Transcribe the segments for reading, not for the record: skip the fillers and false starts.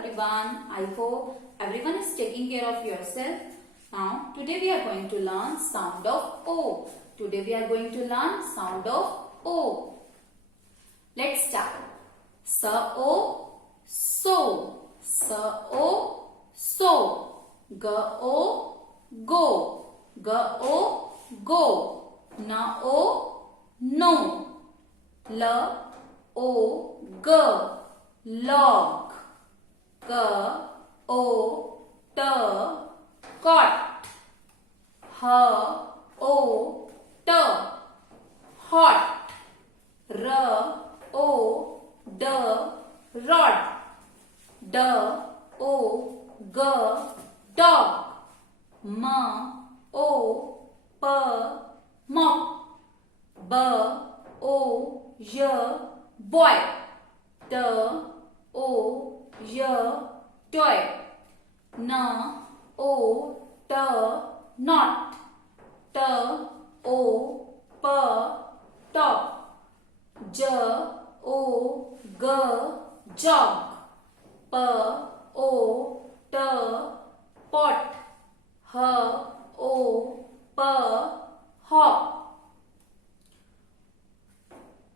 everyone. I hope everyone is taking care of yourself. Now, today we are going to learn sound of O. Today we are going to learn sound of O. Let's start. S-O, so. S-O, so. G-O, go. G-O, go. N-O, no. L-O-G, log. G-O-T, got. H-O-T, hot. R-O-D, rod. D-O-G, dog. M-O-P, mop. B-O-Y, boy. T-O-Y, toy. N-O-T, knot. T-O-P, top. J-O-G, jog. P-O-T, pot. H-O-P, hop.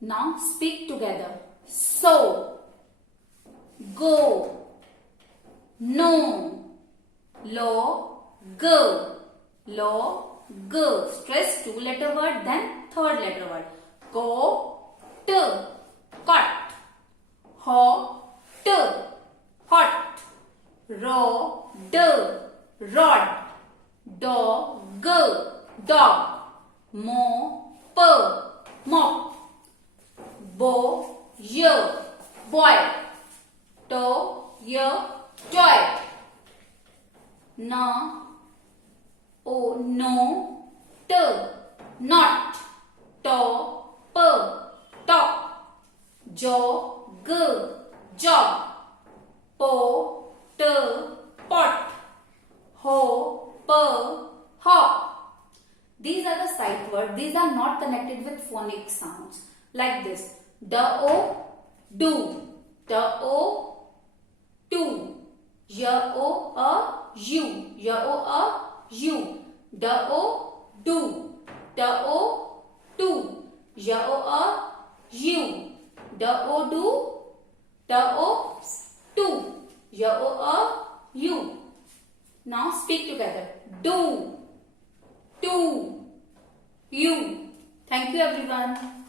Now speak together. So, go, no, log, log. Stress two-letter word, then third-letter word. Coat, cut. Hot, hot. Rod, rod. Dog, dog. Mop, mop. Boy, boy. Toy, toy. Not, not. Top, top. Jog, jog. Pot, pot. Hop, hop. These are the sight words. These are not connected with phonic sounds. Like this. Do, do. Do, do. You, you. Do, do. Do, do. You. Do, do. Do, you. Now speak together. Do, you. Thank you everyone.